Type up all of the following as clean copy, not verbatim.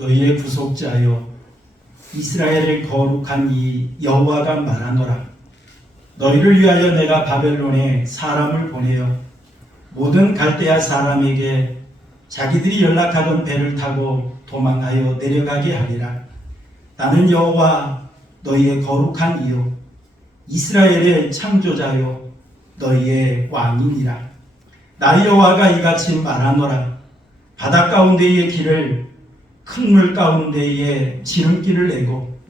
너희의 구속자여 이스라엘의 거룩한 이 여호와가 말하노라. 너희를 위하여 내가 바벨론에 사람을 보내어 모든 갈대아 사람에게 자기들이 연락하던 배를 타고 도망하여 내려가게 하리라. 나는 여호와 너희의 거룩한 이요 이스라엘의 창조자요 너희의 왕이니라. 나 여호와가 이같이 말하노라. 바다 가운데의 길을 큰 물 가운데에 지름길을 내고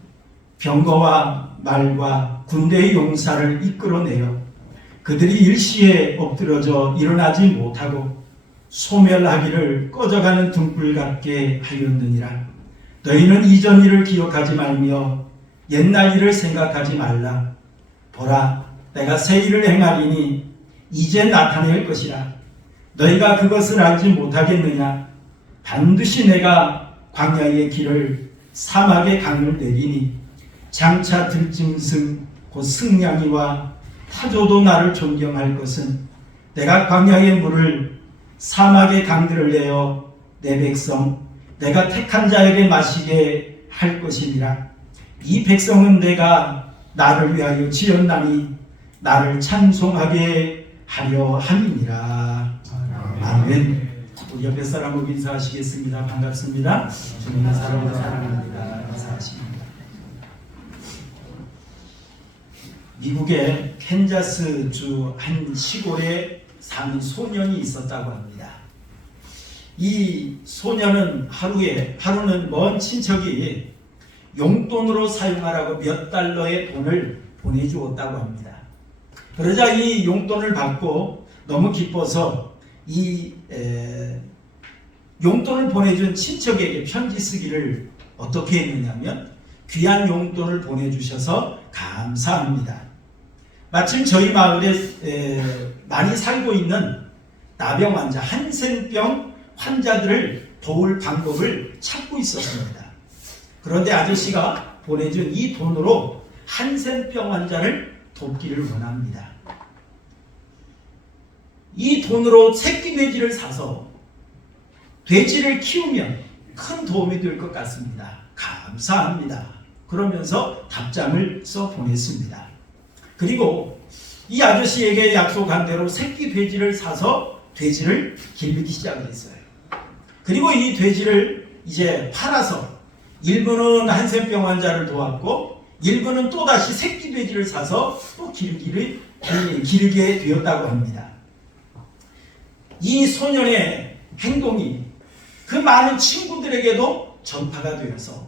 병거와 말과 군대의 용사를 이끌어내어 그들이 일시에 엎드러져 일어나지 못하고 소멸하기를 꺼져가는 등불 같게 하였느니라. 너희는 이전 일을 기억하지 말며 옛날 일을 생각하지 말라. 보라, 내가 새 일을 행하리니 이제 나타낼 것이라. 너희가 그것을 알지 못하겠느냐? 반드시 내가 광야의 길을 사막의 강을 내리니 장차 들짐승 곧 승냥이와 타조도 나를 존경할 것은 내가 광야의 물을 사막의 강들을 내어 내 백성 내가 택한 자에게 마시게 할 것이니라. 이 백성은 내가 나를 위하여 지었나니 나를 찬송하게 하려 함이니라. 아멘. 우리 옆에 사람을 인사하시겠습니다. 반갑습니다. 주님의 사랑으로 사랑합니다. 인사하십니다. 미국의 캔자스 주 한 시골에 사는 소년이 있었다고 합니다. 이 소년은 하루는 먼 친척이 용돈으로 사용하라고 몇 달러의 돈을 보내주었다고 합니다. 그러자 이 용돈을 받고 너무 기뻐서 이 용돈을 보내준 친척에게 편지 쓰기를 어떻게 했느냐면 귀한 용돈을 보내주셔서 감사합니다. 마침 저희 마을에 많이 살고 있는 나병 환자, 한센병 환자들을 도울 방법을 찾고 있었습니다. 그런데 아저씨가 보내준 이 돈으로 한센병 환자를 돕기를 원합니다. 이 돈으로 새끼 돼지를 사서 돼지를 키우면 큰 도움이 될 것 같습니다. 감사합니다. 그러면서 답장을 써 보냈습니다. 그리고 이 아저씨에게 약속한 대로 새끼 돼지를 사서 돼지를 기르기 시작을 했어요. 그리고 이 돼지를 이제 팔아서 일부는 한센병 환자를 도왔고 일부는 또다시 새끼 돼지를 사서 또 기르게 되었다고 합니다. 이 소년의 행동이 그 많은 친구들에게도 전파가 되어서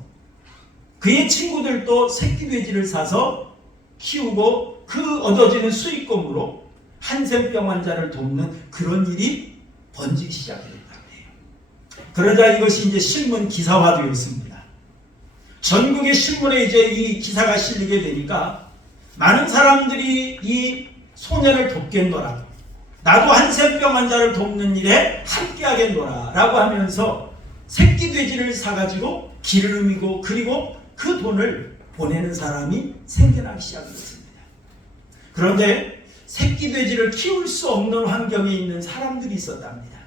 그의 친구들도 새끼 돼지를 사서 키우고 그 얻어지는 수익금으로 한센병 환자를 돕는 그런 일이 번지기 시작했다고 해요. 그러자 이것이 이제 신문 기사화되었습니다. 전국의 신문에 이제 이 기사가 실리게 되니까 많은 사람들이 이 소년을 돕겠노라. 나도 한센병 환자를 돕는 일에 함께하겠노라 라고 하면서 새끼 돼지를 사가지고 기르미고 그리고 그 돈을 보내는 사람이 생겨나기 시작했습니다. 그런데 새끼 돼지를 키울 수 없는 환경에 있는 사람들이 있었답니다.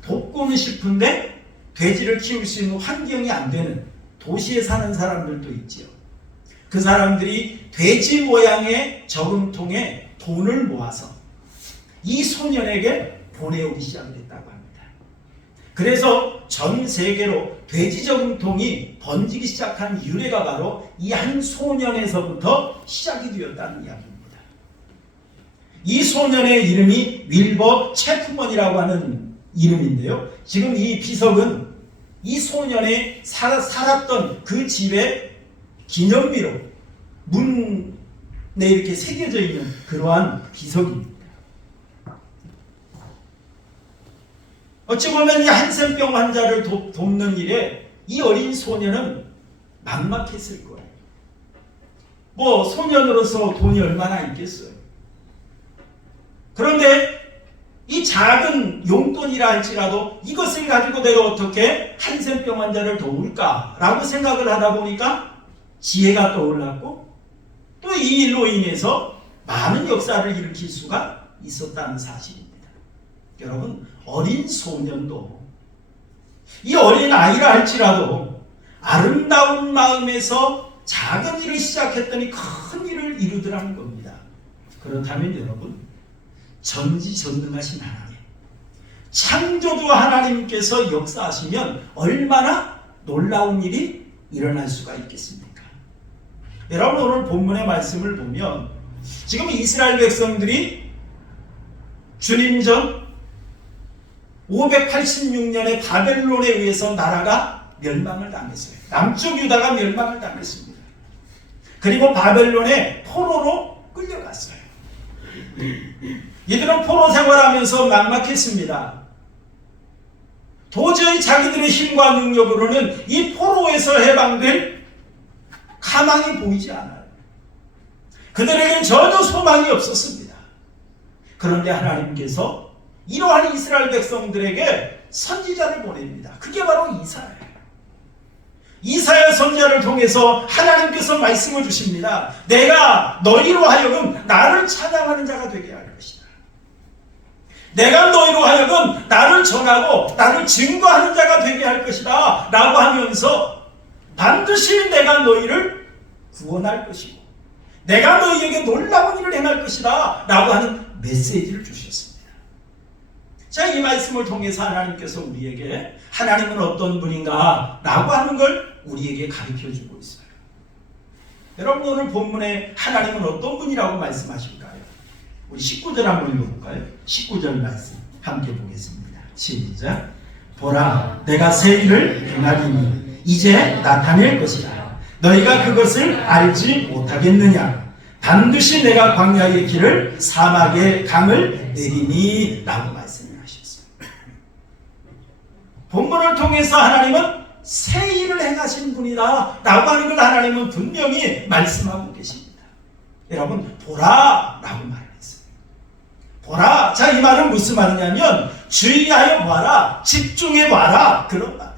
돕고는 싶은데 돼지를 키울 수 있는 환경이 안 되는 도시에 사는 사람들도 있지요. 그 사람들이 돼지 모양의 저금통에 돈을 모아서 이 소년에게 보내오기 시작했다고 합니다. 그래서 전 세계로 돼지 저금통이 번지기 시작한 유래가 바로 이 한 소년에서부터 시작이 되었다는 이야기입니다. 이 소년의 이름이 윌버 체프먼이라고 하는 이름인데요. 지금 이 비석은 이 소년이 살았던 그 집의 기념비로 문에 이렇게 새겨져 있는 그러한 비석입니다. 어찌 보면 이 한센병 환자를 돕는 일에 이 어린 소년은 막막했을 거예요. 뭐 소년으로서 돈이 얼마나 있겠어요. 그런데 이 작은 용돈이라 할지라도 이것을 가지고 내가 어떻게 한센병 환자를 도울까라고 생각을 하다 보니까 지혜가 떠올랐고 또 이 일로 인해서 많은 역사를 일으킬 수가 있었다는 사실입니다. 여러분, 어린 소년도 이 어린 아이라 할지라도 아름다운 마음에서 작은 일을 시작했더니 큰 일을 이루더라는 겁니다. 그렇다면 여러분, 전지전능하신 하나님, 창조주 하나님께서 역사하시면 얼마나 놀라운 일이 일어날 수가 있겠습니까? 여러분, 오늘 본문의 말씀을 보면 지금 이스라엘 백성들이 주님 전 586년에 바벨론에 의해서 나라가 멸망을 당했어요. 남쪽 유다가 멸망을 당했습니다. 그리고 바벨론에 포로로 끌려갔어요. 이들은 포로 생활하면서 막막했습니다. 도저히 자기들의 힘과 능력으로는 이 포로에서 해방될 가망이 보이지 않아요. 그들에게는 전혀 소망이 없었습니다. 그런데 하나님께서 이러한 이스라엘 백성들에게 선지자를 보냅니다. 그게 바로 이사야예요. 이사야 선지자를 통해서 하나님께서 말씀을 주십니다. 내가 너희로 하여금 나를 찬양하는 자가 되게 할 것이다. 내가 너희로 하여금 나를 전하고 나를 증거하는 자가 되게 할 것이다 라고 하면서 반드시 내가 너희를 구원할 것이고 내가 너희에게 놀라운 일을 행할 것이다 라고 하는 메시지를 주셨습니다. 자, 이 말씀을 통해서 하나님께서 우리에게 하나님은 어떤 분인가 라고 하는 걸 우리에게 가르쳐주고 있어요. 여러분, 오늘 본문에 하나님은 어떤 분이라고 말씀하실까요? 우리 19절 한번 읽어볼까요? 19절 말씀 함께 보겠습니다. 시작. 보라, 내가 새 일을 행하리니 이제 나타낼 것이다. 너희가 그것을 알지 못하겠느냐? 반드시 내가 광야의 길을 사막의 강을 내리니 라고 말씀을 하셨어요. 본문을 통해서 하나님은 새 일을 행하신 분이다 라고 하는 걸 하나님은 분명히 말씀하고 계십니다. 여러분, 보라 라고 말했어요. 보라. 자, 이 말은 무슨 말이냐면 주의하여 보아라, 집중해 보아라, 그런 말이에요.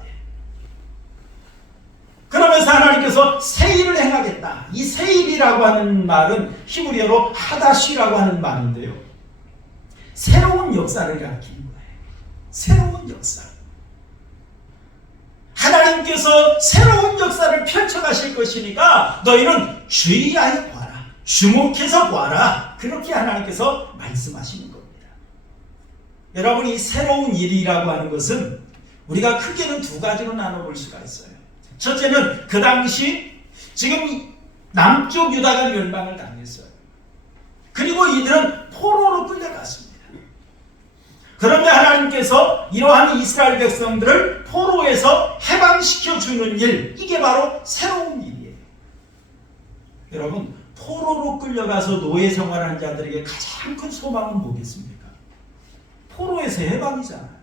그러면서 하나님께서 새 일을 행하겠다. 이 새 일이라고 하는 말은 히브리어로 하다시라고 하는 말인데요, 새로운 역사를 가리키는 거예요. 새로운 역사. 하나님께서 새로운 역사를 펼쳐가실 것이니까 너희는 주의하여 보아라, 주목해서 보아라, 그렇게 하나님께서 말씀하시는 겁니다. 여러분, 이 새로운 일이라고 하는 것은 우리가 크게는 두 가지로 나눠볼 수가 있어요. 첫째는 그 당시 지금 남쪽 유다가 멸망을 당했어요. 그리고 이들은 포로로 끌려갔습니다. 그런데 하나님께서 이러한 이스라엘 백성들을 포로에서 해방시켜 주는 일, 이게 바로 새로운 일이에요. 여러분, 포로로 끌려가서 노예 생활하는 자들에게 가장 큰 소망은 뭐겠습니까? 포로에서 해방이잖아요.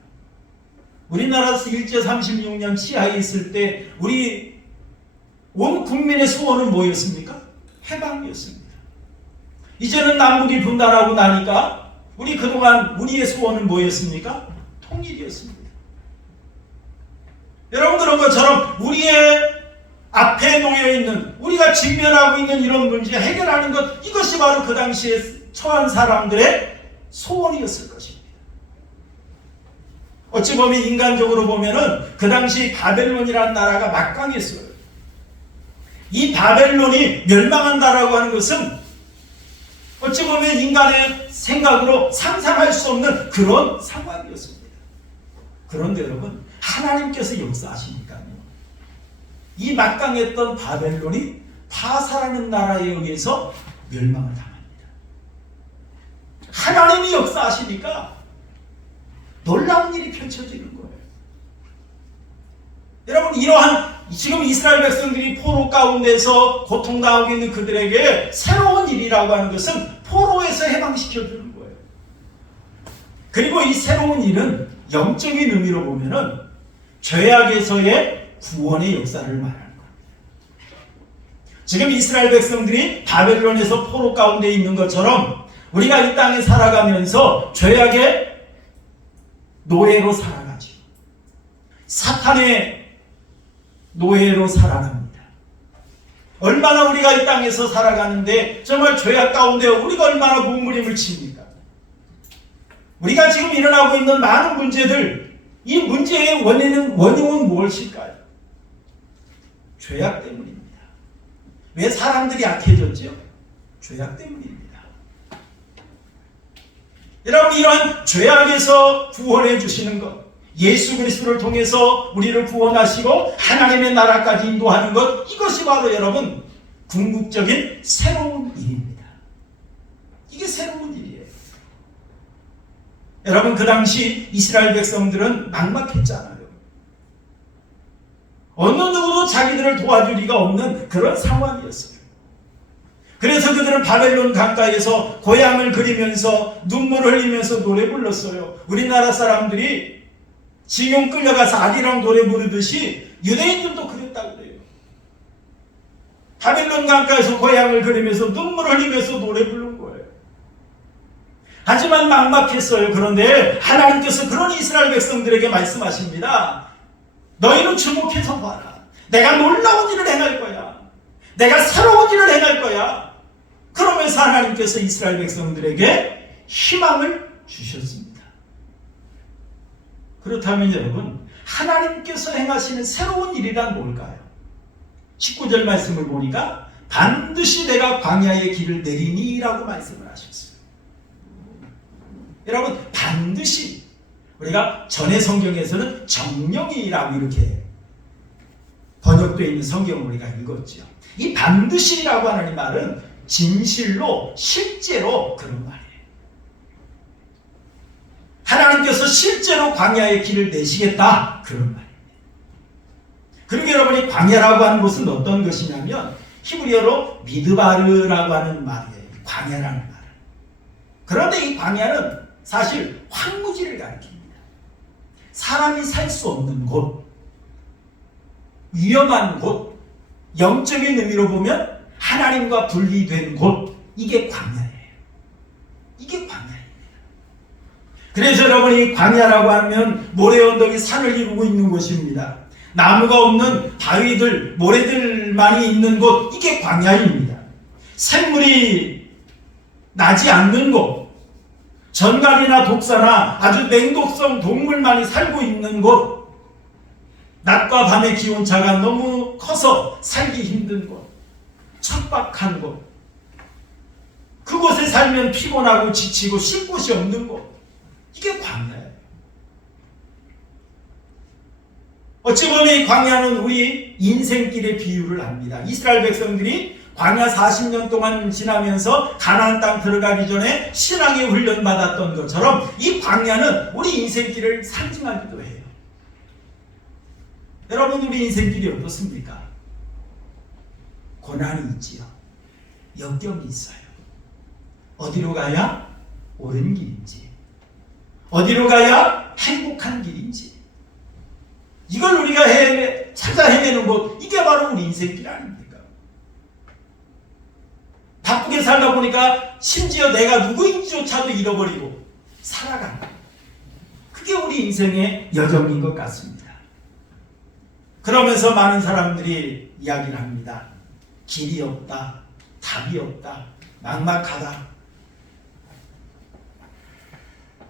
우리나라에서 일제 36년 치하에 있을 때 우리 온 국민의 소원은 뭐였습니까? 해방이었습니다. 이제는 남북이 분단하고 나니까 우리 그동안 우리의 소원은 뭐였습니까? 통일이었습니다. 여러분, 그런 것처럼 우리의 앞에 놓여있는, 우리가 직면하고 있는 이런 문제 해결하는 것, 이것이 바로 그 당시에 처한 사람들의 소원이었을 것입니다. 어찌 보면 인간적으로 보면은 그 당시 바벨론이라는 나라가 막강했어요. 이 바벨론이 멸망한다라고 하는 것은 어찌 보면 인간의 생각으로 상상할 수 없는 그런 상황이었습니다. 그런데 여러분, 하나님께서 역사하시니까요, 이 막강했던 바벨론이 바사라는 나라에 의해서 멸망을 당합니다. 하나님이 역사하시니까 놀라운 일이 펼쳐지는 거예요. 여러분, 이러한 지금 이스라엘 백성들이 포로 가운데서 고통당하고 있는 그들에게 새로운 일이라고 하는 것은 포로에서 해방시켜주는 거예요. 그리고 이 새로운 일은 영적인 의미로 보면은 죄악에서의 구원의 역사를 말하는 겁니다. 지금 이스라엘 백성들이 바벨론에서 포로 가운데 있는 것처럼 우리가 이 땅에 살아가면서 죄악의 노예로 살아가죠. 사탄의 노예로 살아갑니다. 얼마나 우리가 이 땅에서 살아가는데 정말 죄악 가운데 우리가 얼마나 몸부림을 칩니까? 우리가 지금 일어나고 있는 많은 문제들, 이 문제의 원인은 무엇일까요? 죄악 때문입니다. 왜 사람들이 약해졌죠? 죄악 때문입니다. 여러분, 이러한 죄악에서 구원해 주시는 것, 예수 그리스도를 통해서 우리를 구원하시고 하나님의 나라까지 인도하는 것, 이것이 바로 여러분 궁극적인 새로운 일입니다. 이게 새로운 일이에요. 여러분, 그 당시 이스라엘 백성들은 막막했잖아요. 어느 누구도 자기들을 도와줄 리가 없는 그런 상황이었어요. 그래서 그들은 바벨론 강가에서 고향을 그리면서 눈물을 흘리면서 노래 불렀어요. 우리나라 사람들이 징용 끌려가서 아리랑 노래 부르듯이 유대인들도 그랬다고 그래요. 바벨론 강가에서 고향을 그리면서 눈물을 흘리면서 노래 부른 거예요. 하지만 막막했어요. 그런데 하나님께서 그런 이스라엘 백성들에게 말씀하십니다. 너희는 주목해서 봐라. 내가 놀라운 일을 행할 거야. 내가 새로운 일을 행할 거야. 그러면서 하나님께서 이스라엘 백성들에게 희망을 주셨습니다. 그렇다면 여러분, 하나님께서 행하시는 새로운 일이란 뭘까요? 19절 말씀을 보니까 반드시 내가 광야의 길을 내리니 라고 말씀을 하셨어요. 여러분, 반드시, 우리가 전의 성경에서는 정령이라고 이렇게 번역되어 있는 성경을 우리가 읽었죠. 이 반드시라고 하는 이 말은 진실로, 실제로 그런 말이에요. 하나님께서 실제로 광야의 길을 내시겠다, 그런 말입니다. 그리고 여러분이 광야라고 하는 것은 어떤 것이냐면 히브리어로 미드바르라고 하는 말이에요. 광야라는 말. 그런데 이 광야는 사실 황무지를 가리킵니다. 사람이 살 수 없는 곳, 위험한 곳, 영적인 의미로 보면 하나님과 분리된 곳, 이게 광야예요. 이게 광야입니다. 그래서 여러분이 광야라고 하면 모래 언덕이 산을 이루고 있는 곳입니다. 나무가 없는 바위들, 모래들만이 있는 곳, 이게 광야입니다. 샘물이 나지 않는 곳, 전갈이나 독사나 아주 냉독성 동물만이 살고 있는 곳, 낮과 밤의 기온차가 너무 커서 살기 힘든 곳, 척박한 곳, 그곳에 살면 피곤하고 지치고 쉴 곳이 없는 곳, 이게 광야예요. 어찌 보면 이 광야는 우리 인생길의 비유를 합니다. 이스라엘 백성들이 광야 40년 동안 지나면서 가나안 땅 들어가기 전에 신앙의 훈련 받았던 것처럼 이 광야는 우리 인생길을 상징하기도 해요. 여러분, 우리 인생길이 어떻습니까? 고난이 있지요. 역경이 있어요. 어디로 가야 옳은 길인지, 어디로 가야 행복한 길인지, 이걸 우리가 찾아 헤매는 것, 이게 바로 우리 인생길 아닙니까? 바쁘게 살다 보니까 심지어 내가 누구인지조차도 잃어버리고 살아간다. 그게 우리 인생의 여정인 것 같습니다. 그러면서 많은 사람들이 이야기를 합니다. 길이 없다, 답이 없다, 막막하다.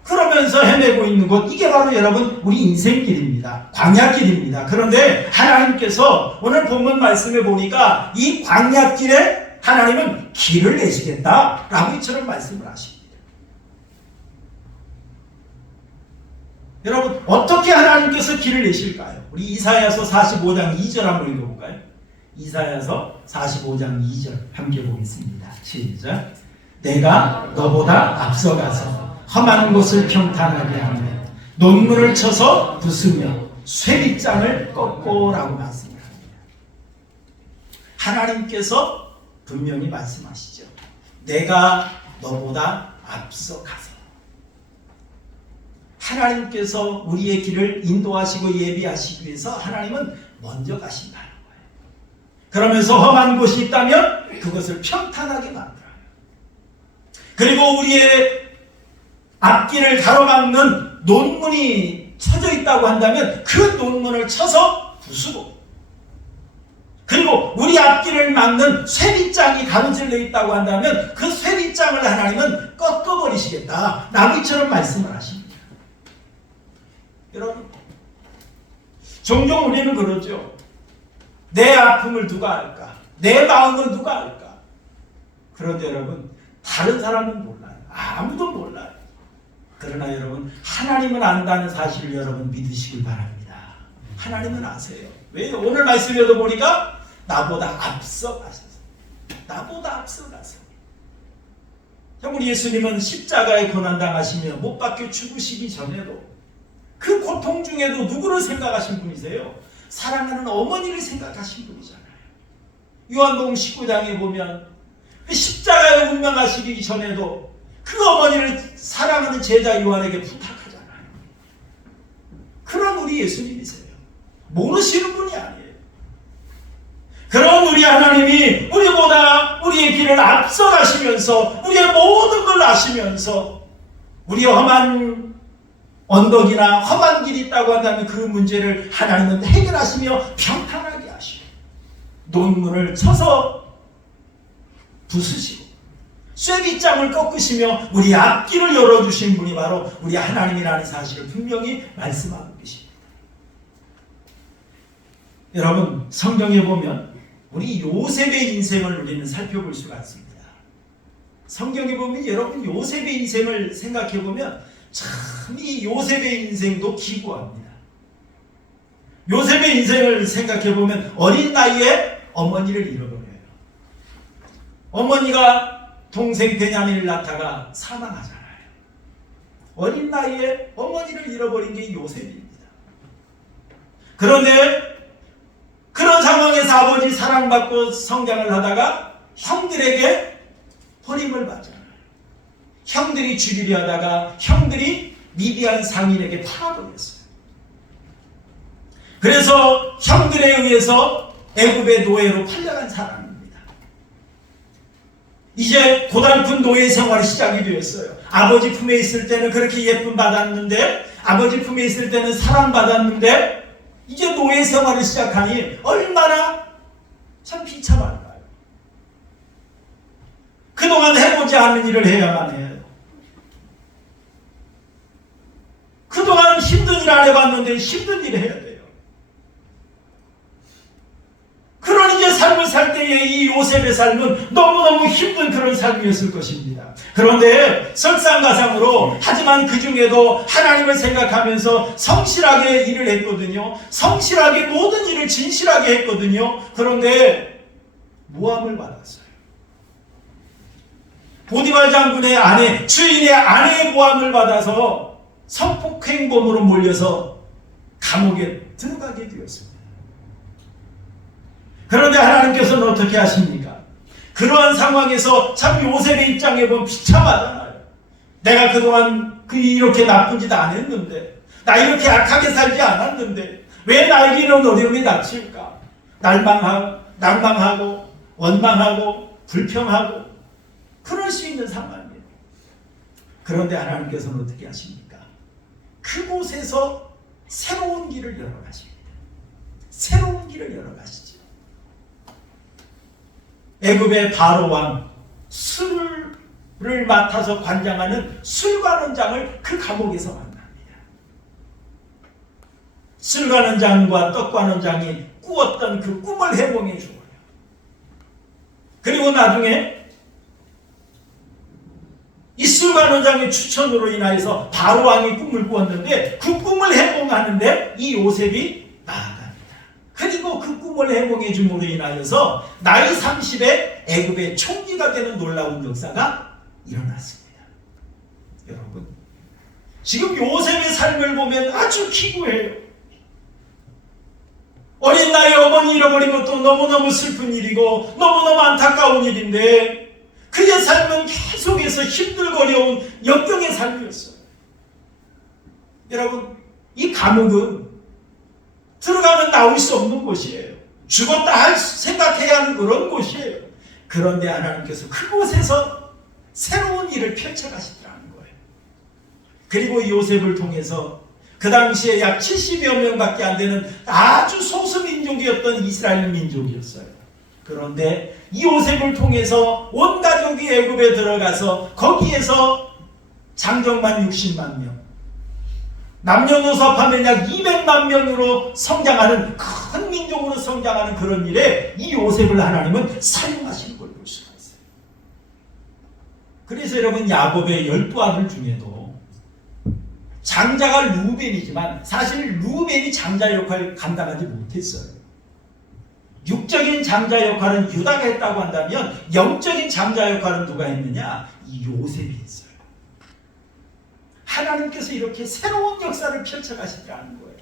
그러면서 헤매고 있는 곳, 이게 바로 여러분 우리 인생길입니다. 광야길입니다. 그런데 하나님께서 오늘 본문 말씀에 보니까 이 광야길에 하나님은 길을 내시겠다라고 이처럼 말씀을 하십니다. 여러분, 어떻게 하나님께서 길을 내실까요? 우리 이사야서 45장 2절 한번 읽어볼까요? 이사야서 45장 2절 함께 보겠습니다. 시작. 내가 너보다 앞서가서 험한 곳을 평탄하게 하며 논문을 쳐서 부수며 쇠빗장을 꺾고라고 말씀을 합니다. 하나님께서 분명히 말씀하시죠. 내가 너보다 앞서 가서. 하나님께서 우리의 길을 인도하시고 예비하시기 위해서 하나님은 먼저 가신다는 거예요. 그러면서 험한 곳이 있다면 그것을 평탄하게 만들어요. 그리고 우리의 앞길을 가로막는 논문이 쳐져 있다고 한다면 그 논문을 쳐서 부수고, 그리고 우리 앞길을 막는 쇠빗장이 가로질러 있다고 한다면 그 쇠빗장을 하나님은 꺾어버리시겠다, 나비처럼 말씀을 하십니다. 여러분, 종종 우리는 그러죠. 내 아픔을 누가 알까? 내 마음을 누가 알까? 그런데 여러분, 다른 사람은 몰라요. 아무도 몰라요. 그러나 여러분, 하나님은 안다는 사실을 여러분 믿으시길 바랍니다. 하나님은 아세요. 왜? 오늘 말씀에도 보니까 나보다 앞서 가셔서, 나보다 앞서 가서. 우리 예수님은 십자가에 고난당하시며 못 박혀 죽으시기 전에도 그 고통 중에도 누구를 생각하신 분이세요? 사랑하는 어머니를 생각하신 분이잖아요. 요한복음 19장에 보면 그 십자가에 운명하시기 전에도 그 어머니를 사랑하는 제자 요한에게 부탁하잖아요. 그런 우리 예수님이세요. 모르시는 분이 아니에요. 그런 우리 하나님이 우리보다 우리의 길을 앞서가시면서 우리의 모든 걸 아시면서 우리의 험한 언덕이나 험한 길이 있다고 한다면 그 문제를 하나님은 해결하시며 평탄하게 하시고 논문을 쳐서 부수시고 쇠빗장을 꺾으시며 우리 앞길을 열어주신 분이 바로 우리 하나님이라는 사실을 분명히 말씀하고 계십니다. 여러분, 성경에 보면 우리 요셉의 인생을 우리는 살펴볼 수가 있습니다. 성경에 보면 여러분 요셉의 인생을 생각해 보면 참 이 요셉의 인생도 기구합니다. 요셉의 인생을 생각해 보면 어린 나이에 어머니를 잃어버려요. 어머니가 동생 베냐민을 낳다가 사망하잖아요. 어린 나이에 어머니를 잃어버린 게 요셉입니다. 그런데 그런 상황에서 아버지 사랑받고 성장을 하다가 형들에게 버림을 받잖아요. 형들이 죽이려 하다가 형들이 미디안 상인에게 팔아버렸어요. 그래서 형들에 의해서 애굽의 노예로 팔려간 사람입니다. 이제 고달픈 노예 생활이 시작이 되었어요. 아버지 품에 있을 때는 그렇게 예쁨 받았는데, 아버지 품에 있을 때는 사랑받았는데 이제 노예 생활을 시작하니 얼마나 참 비참할까요? 그동안 해보지 않은 일을 해야만 해요. 그동안 힘든 일 안 해봤는데 힘든 일 해야 돼요. 그런 이제 삶을 살 때의 이 요셉의 삶은 너무너무 힘든 그런 삶이었을 것입니다. 그런데 설상가상으로 하지만 그 중에도 하나님을 생각하면서 성실하게 일을 했거든요. 성실하게 모든 일을 진실하게 했거든요. 그런데 모함을 받았어요. 보디발 장군의 아내, 주인의 아내의 모함을 받아서 성폭행범으로 몰려서 감옥에 들어가게 되었습니다. 그런데 하나님께서는 어떻게 하십니까? 그러한 상황에서 참 요셉의 입장에 보면 비참하잖아요. 내가 그동안 이렇게 나쁜 짓 안 했는데, 나 이렇게 악하게 살지 않았는데 왜 나에게 이런 어려움이 닥칠까? 낭망하고 원망하고 불평하고 그럴 수 있는 상황이에요. 그런데 하나님께서는 어떻게 하십니까? 그곳에서 새로운 길을 열어가십니다. 새로운 길을 열어가시죠. 애굽의 바로 왕 술을 맡아서 관장하는 술관원장을 그 감옥에서 만납니다. 술관원장과 떡관원장이 꾸었던 그 꿈을 해몽해 주어요. 그리고 나중에 이 술관원장의 추천으로 인하여서 바로 왕이 꿈을 꾸었는데 그 꿈을 해몽하는데 이 요셉이 나아갑니다. 그리고 그 꿈을 해몽해 줌으로 인하여서 나이 30에 애굽의 총리가 되는 놀라운 역사가 일어났습니다. 여러분, 지금 요셉의 삶을 보면 아주 기구해요. 어린 나이에 어머니 잃어버린 것도 너무너무 슬픈 일이고 너무너무 안타까운 일인데 그의 삶은 계속해서 힘들거려온 역경의 삶이었어요. 여러분, 이 감옥은 들어가면 나올 수 없는 곳이에요. 죽었다 생각해야 하는 그런 곳이에요. 그런데 하나님께서 그곳에서 새로운 일을 펼쳐가시더라는 거예요. 그리고 이 요셉을 통해서 그 당시에 약 70여 명밖에 안 되는 아주 소수민족이었던 이스라엘 민족이었어요. 그런데 이 요셉을 통해서 온 가족이 애굽에 들어가서 거기에서 장정만 60만 명, 남녀노소 합하면 약 200만 수백만 명으로 성장하는 큰 민족으로 성장하는 그런 일에 이 요셉을 하나님은 사용하시는 걸 볼 수가 있어요. 그래서 여러분 야곱의 12아들 중에도 장자가 루벤이지만 사실 루벤이 장자 역할을 감당하지 못했어요. 육적인 장자 역할은 유다가 했다고 한다면 영적인 장자 역할은 누가 했느냐? 이 요셉이 했어요. 하나님께서 이렇게 새로운 역사를 펼쳐가시더라는 거예요.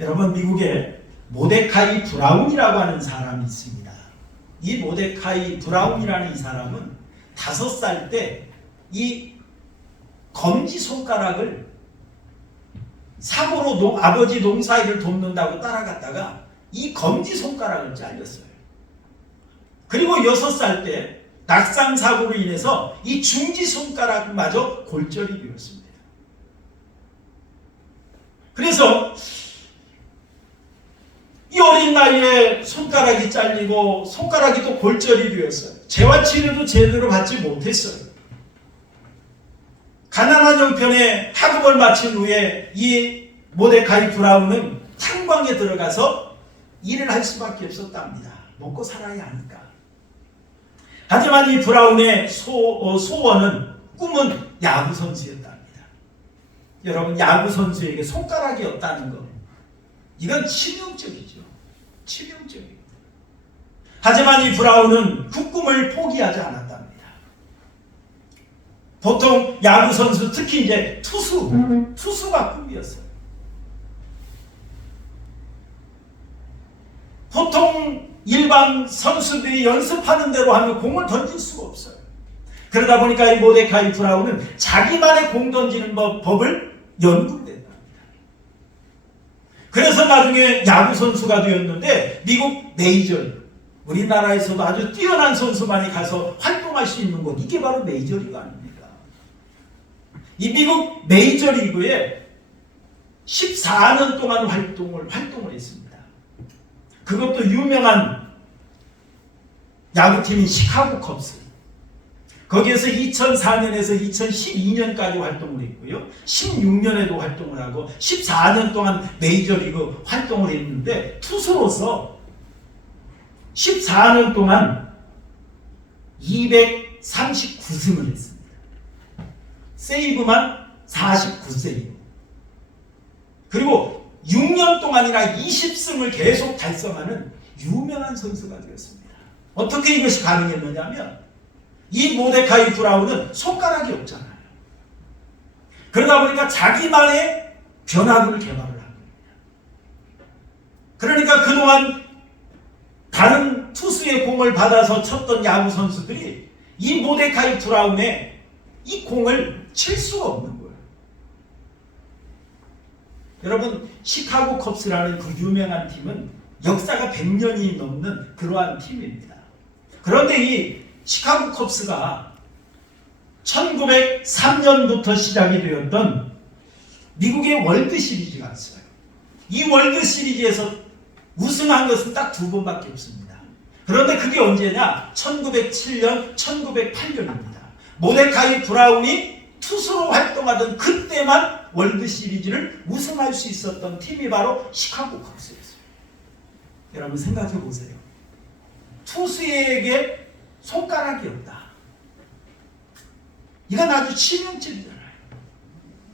여러분 미국에 모데카이 브라운이라고 하는 사람이 있습니다. 이 모데카이 브라운이라는 이 사람은 5살 때 이 검지손가락을 사고로 아버지 농사일을 돕는다고 따라갔다가 이 검지손가락을 잘렸어요. 그리고 6살 때 낙상사고로 인해서 이 중지손가락마저 골절이 되었습니다. 그래서 이 어린 나이에 손가락이 잘리고 손가락이 또 골절이 되었어요. 재활치료도 제대로 받지 못했어요. 가난한 형편에 학업을 마친 후에 이 모데카이 브라운은 탄광에 들어가서 일을 할 수밖에 없었답니다. 먹고 살아야 하니까. 하지만 이 브라운의 소원은 꿈은 야구 선수였답니다. 여러분 야구 선수에게 손가락이 없다는 것 이건 치명적이죠. 치명적입니다. 하지만 이 브라운은 그 꿈을 포기하지 않았답니다. 보통 야구 선수 특히 이제 투수가 꿈이었어요. 보통 일반 선수들이 연습하는 대로 하면 공을 던질 수가 없어요. 그러다 보니까 이 모데카이 브라운은 자기만의 공 던지는 법을 연구했답니다. 그래서 나중에 야구 선수가 되었는데 미국 메이저리그, 우리나라에서도 아주 뛰어난 선수만이 가서 활동할 수 있는 곳, 이게 바로 메이저리그 아닙니까? 이 미국 메이저리그에 14년 동안 활동을 했습니다. 그것도 유명한 야구팀인 시카고 컵스. 거기에서 2004년에서 2012년까지 활동을 했고요. 16년에도 활동을 하고 14년 동안 메이저리그 활동을 했는데 투수로서 14년 동안 239승을 했습니다. 세이브만 49세이브. 그리고 6년 동안이나 20승을 계속 달성하는 유명한 선수가 되었습니다. 어떻게 이것이 가능했느냐면 이 모데카이 브라운은 손가락이 없잖아요. 그러다 보니까 자기만의 변화구를 개발을 한 겁니다. 그러니까 그동안 다른 투수의 공을 받아서 쳤던 야구 선수들이 이 모데카이 브라운의 이 공을 칠 수가 없는 거예요. 여러분 시카고 컵스라는 그 유명한 팀은 역사가 100년이 넘는 그러한 팀입니다. 그런데 이 시카고 컵스가 1903년부터 시작이 되었던 미국의 월드 시리즈가 있어요. 이 월드 시리즈에서 우승한 것은 딱 2번밖에 없습니다. 그런데 그게 언제냐? 1907년, 1908년입니다. 모데카이 브라운이 투수로 활동하던 그때만 월드 시리즈를 우승할 수 있었던 팀이 바로 시카고 컵스였어요. 여러분 생각해 보세요. 투수에게 손가락이 없다. 이건 아주 치명적이잖아요.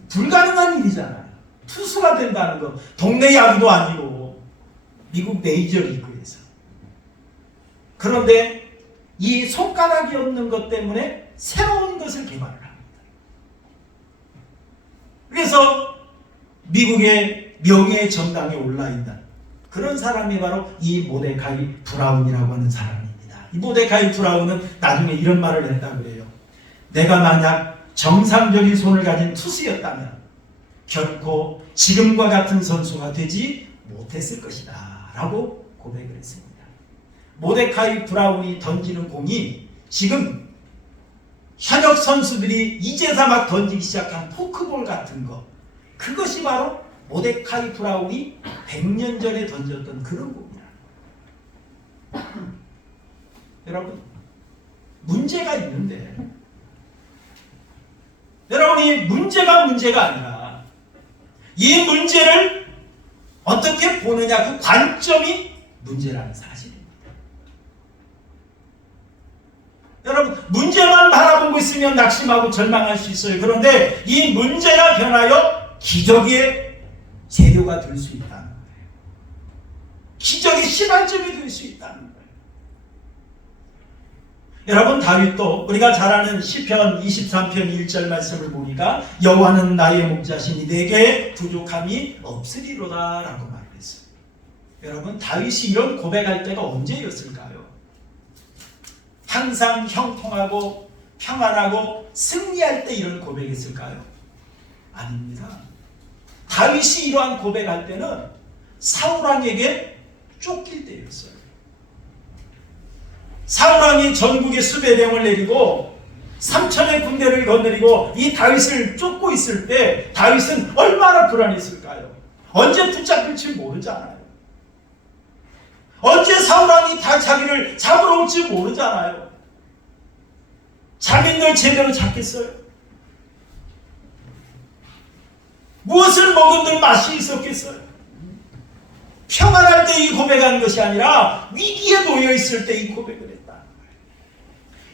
불가능한 일이잖아요. 투수가 된다는 거. 동네 야구도 아니고 미국 메이저리그에서. 그런데 이 손가락이 없는 것 때문에 새로운 것을 개발을 합니다. 그래서 미국의 명예의 정당에 올라있는 그런 사람이 바로 이 모데카이 브라운이라고 하는 사람입니다. 이 모데카이 브라운은 나중에 이런 말을 했다고 그래요. 내가 만약 정상적인 손을 가진 투수였다면 결코 지금과 같은 선수가 되지 못했을 것이다 라고 고백을 했습니다. 모데카이 브라운이 던지는 공이 지금 현역 선수들이 이제서 막 던지기 시작한 포크볼 같은 거, 그것이 바로 모데카이 브라운이 100년 전에 던졌던 그런 공이라는 거예요. 여러분 문제가 있는데 여러분, 이 문제가 아니라 이 문제를 어떻게 보느냐, 그 관점이 문제라는 사실입니다. 여러분, 문제만 바라보고 있으면 낙심하고 절망할 수 있어요. 그런데 이 문제가 변하여 기적의 재료가 될 수 있다는 거예요. 기적의 시발점이 될 수 있다는 거예요. 여러분, 다윗도 우리가 잘 아는 시편 23편 1절 말씀을 보니까 여호와는 나의 목자시니 내게 부족함이 없으리로다 라고 말을 했어요. 여러분, 다윗이 이런 고백할 때가 언제였을까요? 항상 형통하고 평안하고 승리할 때 이런 고백했을까요? 아닙니다. 다윗이 이러한 고백할 때는 사울왕에게 쫓길 때였어요. 사울왕이 전국에 수배령을 내리고 3천의 군대를 거느리고 이 다윗을 쫓고 있을 때 다윗은 얼마나 불안했을까요? 언제 붙잡힐지 모르잖아요. 언제 사울왕이 다 자기를 잡으러 올지 모르잖아요. 자기들 제대로 잡겠어요? 무엇을 먹은들 맛이 있었겠어요? 평안할 때 이 고백한 것이 아니라 위기에 놓여 있을 때 이 고백을 했다.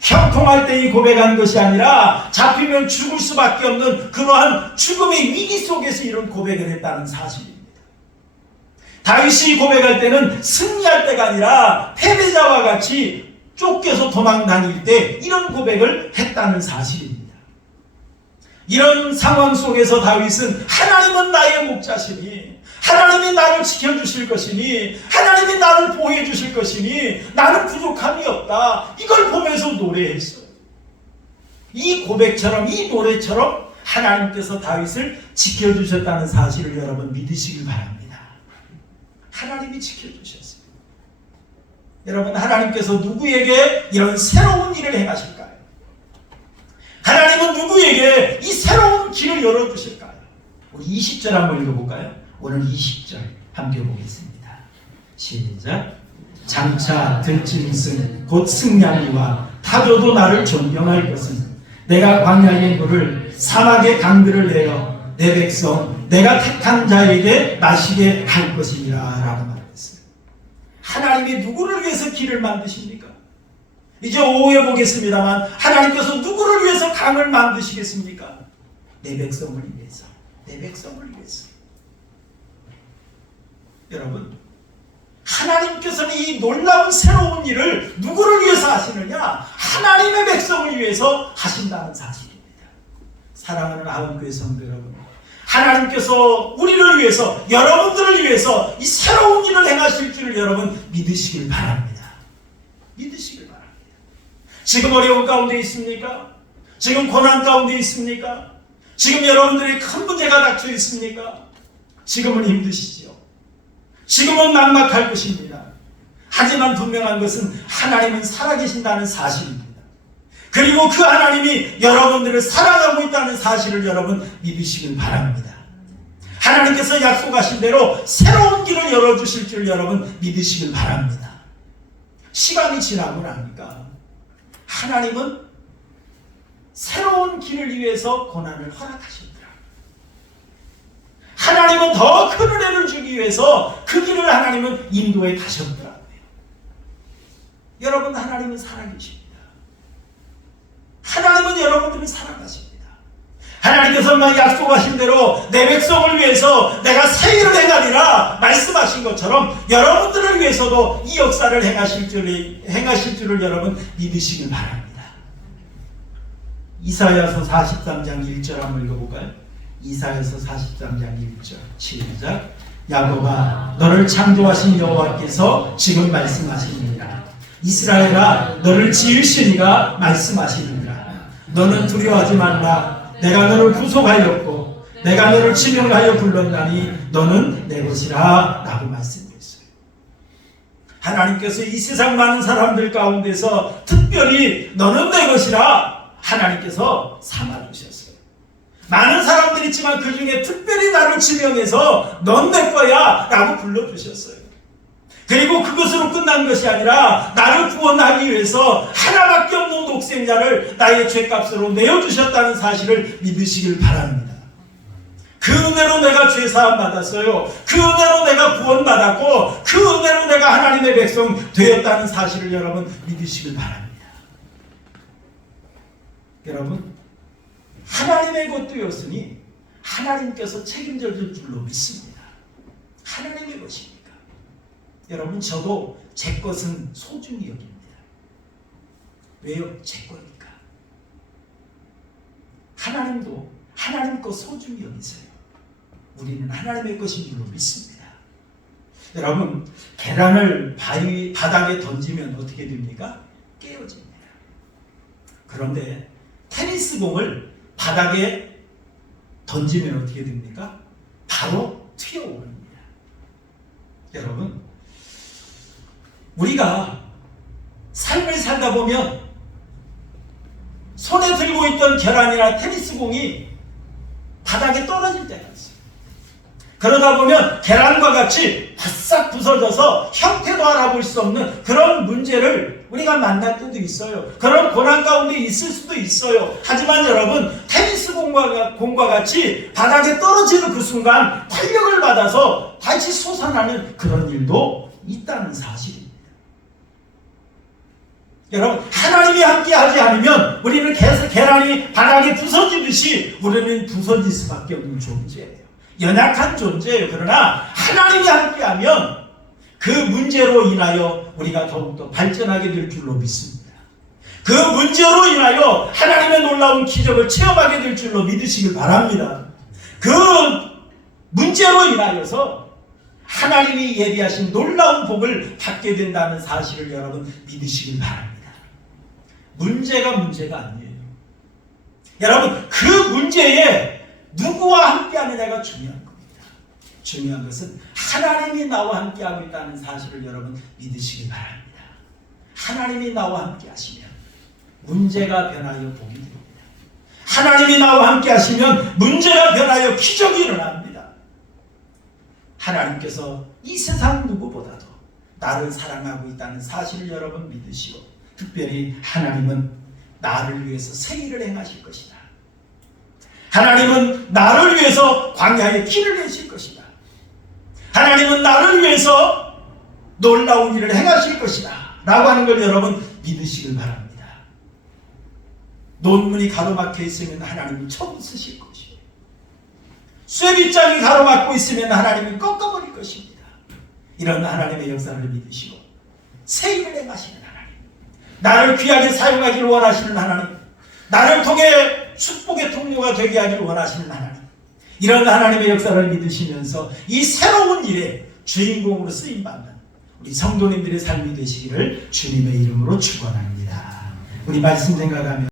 형통할 때 이 고백한 것이 아니라 잡히면 죽을 수밖에 없는 그러한 죽음의 위기 속에서 이런 고백을 했다는 사실입니다. 다윗이 고백할 때는 승리할 때가 아니라 패배자와 같이 쫓겨서 도망 다닐 때 이런 고백을 했다는 사실입니다. 이런 상황 속에서 다윗은 하나님은 나의 목자시니, 하나님이 나를 지켜주실 것이니, 하나님이 나를 보호해 주실 것이니 나는 부족함이 없다, 이걸 보면서 노래했어요. 이 고백처럼, 이 노래처럼 하나님께서 다윗을 지켜주셨다는 사실을 여러분 믿으시길 바랍니다. 하나님이 지켜주셨어요. 여러분, 하나님께서 누구에게 이런 새로운 일을 행하실까요? 하나님은 누구에게 이 새로운 길을 열어주실까요? 우리 20절 한번 읽어볼까요? 오늘 20절 함께 보겠습니다. 시작. 장차 들짐승 곧 승냥이와 타조도 나를 존경할 것은 내가 광야의 물을 사막의 강들을 내어 내 백성 내가 택한 자에게 마시게 할 것이니라 라고 말했어요. 하나님이 누구를 위해서 길을 만드십니까? 이제 오후에 보겠습니다만 하나님께서 누구를 위해서 강을 만드시겠습니까? 내 백성을 위해서, 내 백성을 위해서. 여러분, 하나님께서는 이 놀라운 새로운 일을 누구를 위해서 하시느냐? 하나님의 백성을 위해서 하신다는 사실입니다. 사랑하는 아흔교회 성도 여러분, 하나님께서 우리를 위해서, 여러분들을 위해서 이 새로운 일을 행하실 줄을 여러분 믿으시길 바랍니다. 믿으시길 바랍니다. 지금 어려운 가운데 있습니까? 지금 고난 가운데 있습니까? 지금 여러분들이 큰 문제가 닥쳐 있습니까? 지금은 힘드시죠? 지금은 막막할 것입니다. 하지만 분명한 것은 하나님은 살아계신다는 사실입니다. 그리고 그 하나님이 여러분들을 사랑하고 있다는 사실을 여러분 믿으시길 바랍니다. 하나님께서 약속하신 대로 새로운 길을 열어주실 줄 여러분 믿으시길 바랍니다. 시간이 지나고 나니까 하나님은 새로운 길을 위해서 고난을 허락하시더라. 하나님은 더 큰 은혜를 주기 위해서 그 길을 하나님은 인도해 가셨더라고요. 여러분, 하나님은 살아계십니다. 하나님은 여러분들을 사랑하십니다. 하나님께서 막 약속하신 대로 내 백성을 위해서 내가 새 일을 행하리라 말씀하신 것처럼 여러분들을 위해서도 이 역사를 행하실 줄을 여러분 믿으시길 바랍니다. 이사야서 43장 1절 한번 읽어볼까요? 이사야서 43장 1절 시작. 야곱아, 너를 창조하신 여호와께서 지금 말씀하시느니라. 이스라엘아, 너를 지으신 이가 말씀하시느니라. 너는 두려워하지 말라. 내가 너를 구속하였고 내가 너를 지명하여 불렀나니 너는 내 것이라 라고 말씀드렸어요. 하나님께서 이 세상 많은 사람들 가운데서 특별히 너는 내 것이라 하나님께서 삼아주셨어요. 많은 사람들이 있지만 그 중에 특별히 나를 지명해서 넌 내 거야 라고 불러주셨어요. 그리고 그것으로 끝난 것이 아니라 나를 구원하기 위해서 하나밖에 없는 독생자를 나의 죄값으로 내어주셨다는 사실을 믿으시길 바랍니다. 그 은혜로 내가 죄사함 받았어요. 그 은혜로 내가 구원받았고 그 은혜로 내가 하나님의 백성 되었다는 사실을 여러분 믿으시길 바랍니다. 여러분, 하나님의 것도였으니 하나님께서 책임져 줄 줄로 믿습니다. 하나님의 것입니까? 여러분, 저도 제 것은 소중히 여깁니다. 왜요? 제 거니까. 하나님도 하나님 것 소중히 여기세요. 우리는 하나님의 것인 줄로 믿습니다. 여러분, 계란을 바닥에 던지면 어떻게 됩니까? 깨어집니다. 그런데 테니스공을 바닥에 던지면 어떻게 됩니까? 바로 튀어오릅니다. 여러분, 우리가 삶을 살다 보면 손에 들고 있던 계란이나 테니스공이 바닥에 떨어질 때가 있어요. 그러다 보면 계란과 같이 바싹 부서져서 형태도 알아볼 수 없는 그런 문제를 우리가 만날 때도 있어요. 그런 고난 가운데 있을 수도 있어요. 하지만 여러분, 테니스공과 같이 바닥에 떨어지는 그 순간 탄력을 받아서 다시 솟아나는 그런 일도 있다는 사실입니다. 여러분, 하나님이 함께하지 않으면 우리는 계란이 바닥에 부서지듯이 우리는 부서질 수밖에 없는 존재예요. 연약한 존재예요. 그러나 하나님이 함께하면 그 문제로 인하여 우리가 더욱더 발전하게 될 줄로 믿습니다. 그 문제로 인하여 하나님의 놀라운 기적을 체험하게 될 줄로 믿으시길 바랍니다. 그 문제로 인하여서 하나님이 예비하신 놀라운 복을 받게 된다는 사실을 여러분 믿으시길 바랍니다. 문제가 아니에요. 여러분, 그 문제에 누구와 함께하느냐가 중요한 겁니다. 중요한 것은 하나님이 나와 함께하고 있다는 사실을 여러분 믿으시기 바랍니다. 하나님이 나와 함께 하시면 문제가 변하여 복이 됩니다. 하나님이 나와 함께 하시면 문제가 변하여 기적이 일어납니다. 하나님께서 이 세상 누구보다도 나를 사랑하고 있다는 사실을 여러분 믿으시고, 특별히 하나님은 나를 위해서 새 일을 행하실 것이다. 하나님은 나를 위해서 광야에 길을 내실 것이다. 하나님은 나를 위해서 놀라운 일을 행하실 것이다 라고 하는 걸 여러분 믿으시길 바랍니다. 논문이 가로막혀 있으면 하나님은 처음 쓰실 것이고, 쇠빗장이 가로막고 있으면 하나님은 꺾어버릴 것입니다. 이런 하나님의 역사를 믿으시고 새 일을 행하시는 하나님, 나를 귀하게 사용하기를 원하시는 하나님, 나를 통해 축복의 통로가 되게 하기를 원하시는 하나님, 이런 하나님의 역사를 믿으시면서 이 새로운 일에 주인공으로 쓰임받는 우리 성도님들의 삶이 되시기를 주님의 이름으로 축원합니다. 우리 말씀 생각하며